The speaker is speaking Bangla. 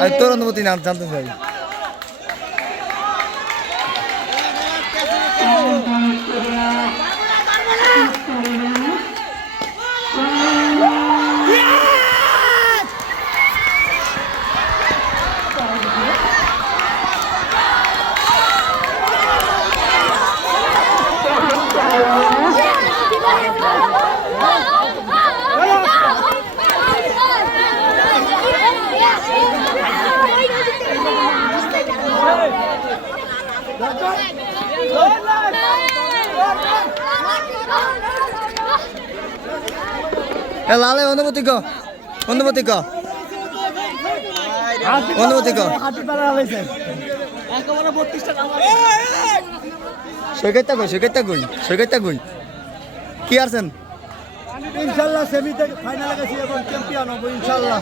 আমি তোর অনুমতি না জানতে চাই। লালে অনুমতি ক, অনুমতি ক, অনুমতি ক। সৈকতটা কই, সৈকতটা কই, সৈকতটা কই, কি আছেন? ইনশাল্লাহ সেমিতে ফাইনালে গেছি এবং চ্যাম্পিয়ন হবো ইনশাল্লাহ।